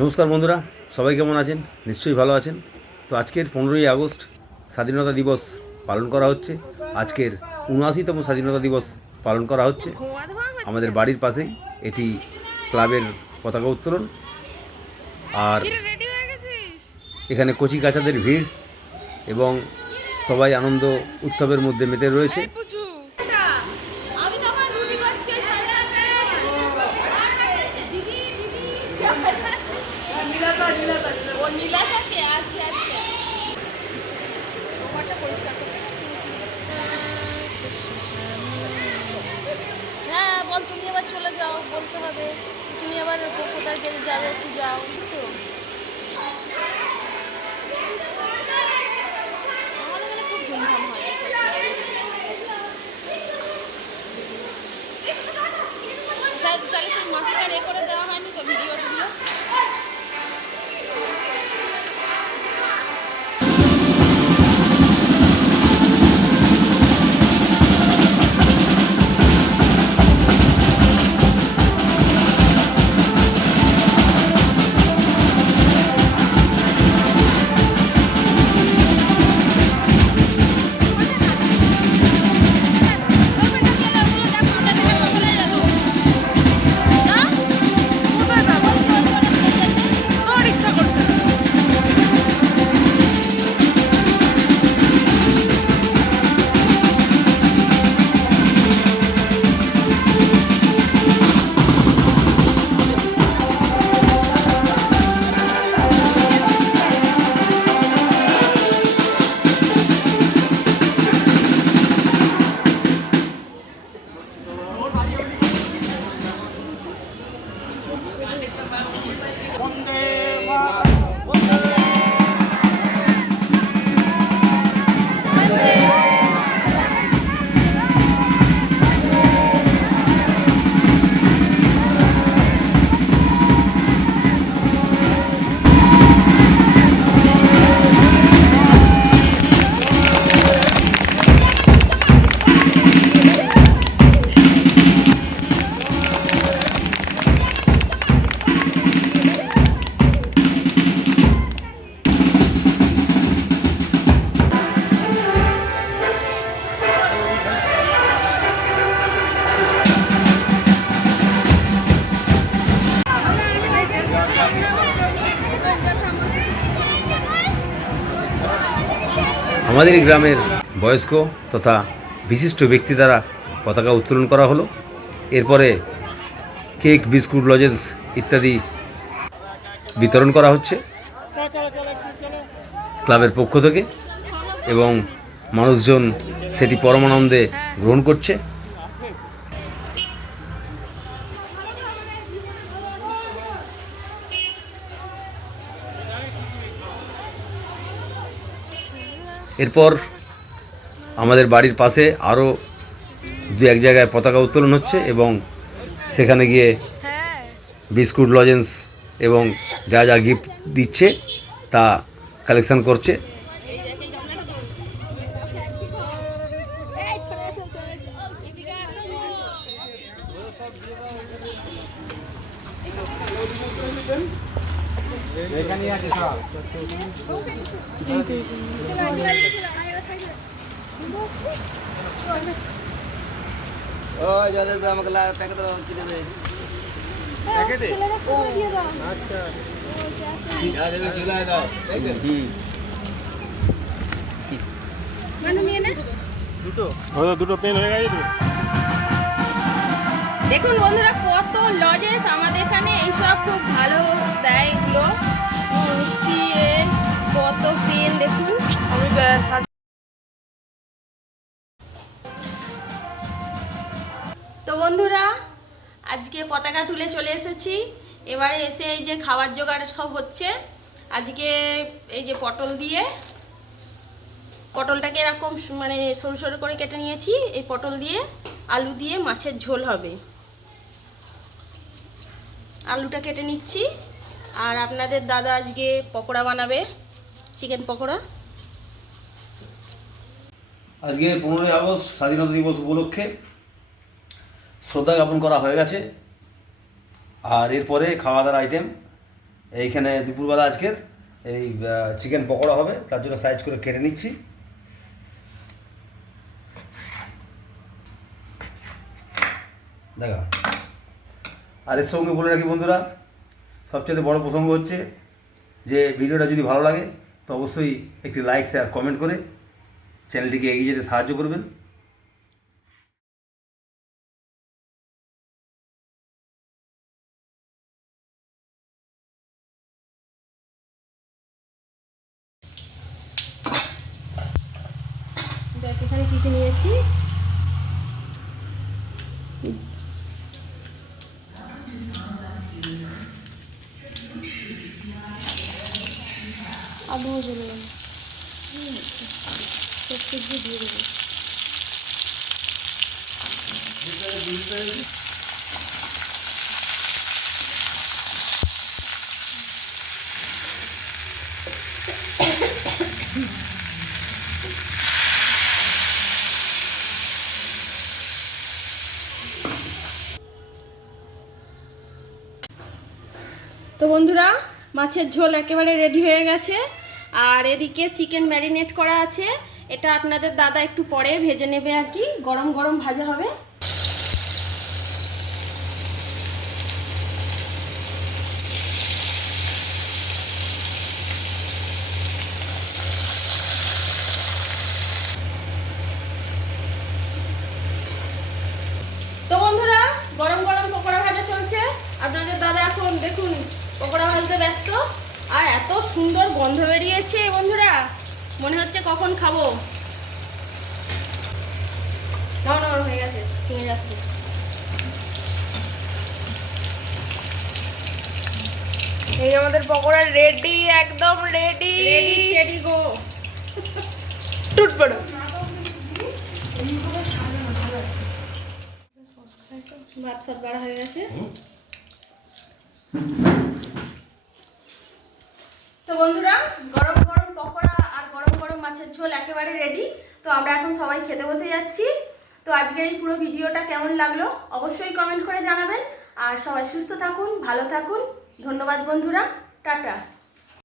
নমস্কার বন্ধুরা, সবাই কেমন আছেন? নিশ্চয়ই ভালো আছেন। তো আজকের 15ই আগস্ট স্বাধীনতা দিবস পালন করা হচ্ছে। আজকের ৭৯তম স্বাধীনতা দিবস পালন করা হচ্ছে। আমাদের বাড়ির পাশেই এটি ক্লাবের পতাকা উত্তোলন। আর এখানে কচি কাচাদের ভিড় এবং সবাই আনন্দ উৎসবের মধ্যে মেতে রয়েছে। হ্যাঁ বল, তুমি আবার চলে যাও, বলতে হবে তুমি আবার কোথায় গেলে যাবে, একটু যাও তো। আমাদের এখানে খুব ধুমধাম হয়ে গেছে। তাহলে সেই মাসিকার এ করে দেওয়া হয়নি তো ভিডিও টিডিও? আমাদের গ্রামের বয়স্ক তথা বিশিষ্ট ব্যক্তি দ্বারা পতাকা উত্তোলন করা হলো। এরপরে কেক, বিস্কুট, লজেন্স ইত্যাদি বিতরণ করা হচ্ছে ক্লাবের পক্ষ থেকে এবং মানুষজন সেটি পরমানন্দে গ্রহণ করছে। এরপর আমাদের বাড়ির পাশে আরও দু এক জায়গায় পতাকা উত্তোলন হচ্ছে এবং সেখানে গিয়ে বিস্কুট, লজেন্স এবং যা যা গিফট দিচ্ছে তা কালেকশন করছে। দুটো পেন হয়ে গেছে। দেখুন বন্ধুরা, কত লজেস আমাদের এখানে এইসব খুব ভালো দেয়, এগুলো মিষ্টি, কত পেন দেখুন। তো বন্ধুরা, আজকে পতাকা তুলে চলে এসেছি। এবারে এসে এই যে খাবার জোগাড় সব হচ্ছে। আজকে এই যে পটলটাকে এরকম মানে সরু সরু করে কেটে নিয়েছি। এই পটল দিয়ে আলু দিয়ে মাছের ঝোল হবে। আলুটা কেটে নিচ্ছি। আর আপনাদের দাদা আজকে পকোড়া বানাবে, চিকেন পকোড়া। আজকে 15ই আগস্ট স্বাধীনতা দিবস উপলক্ষে শ্রদ্ধা জ্ঞাপন করা হয়ে গেছে। আর এরপরে খাওয়া দাওয়ার আইটেম এইখানে দুপুরবেলা আজকের এই চিকেন পকোড়া হবে, তার জন্য সাইজ করে কেটে নিচ্ছি। দেখা আর এর সঙ্গে বলে রাখি বন্ধুরা, সবচেয়ে বড় প্রসঙ্গ হচ্ছে যে ভিডিওটা যদি ভালো লাগে তো অবশ্যই একটি লাইক শেয়ার কমেন্ট করে চ্যানেলটিকে এগিয়ে যেতে সাহায্য করবেন। দেখ এখানে কী কী নিয়েছি। আলুও দিয়ে দেবো, সব সবজি দিয়ে দেবো। তো বন্ধুরা, মাছের ঝোল একেবারে রেডি হয়ে গেছে। আর এদিকে চিকেন ম্যারিনেট করা আছে, এটা আপনাদের দাদা একটু পরে ভেজে নেবে আর কি, গরম গরম ভাজা হবে। তো বন্ধুরা, গরম গরম পকোড়া ভাজা চলছে। আপনাদের দাদা এখন দেখুন পকোড়া ভাজতে ব্যস্ত। আর এত সুন্দর গন্ধ বেরিয়েছে বন্ধুরা, মনে হচ্ছে কখন খাবো। নরম হয়ে গেছে, ভেঙে যাচ্ছে। এই আমাদের পকোড়া রেডি, একদম রেডি। Ready steady go. টুট পড়ো। ভাত ফাত বাড়া হয়ে গেছে। তো বন্ধুরা, গরম গরম পকোড়া আর গরম গরম মাছের ঝোল একেবারে রেডি। তো আমরা এখন সবাই খেতে বসে যাচ্ছি। তো আজকের এই পুরো ভিডিওটা কেমন লাগলো অবশ্যই কমেন্ট করে জানাবেন। আর সবাই সুস্থ থাকুন, ভালো থাকুন। ধন্যবাদ বন্ধুরা, টাটা।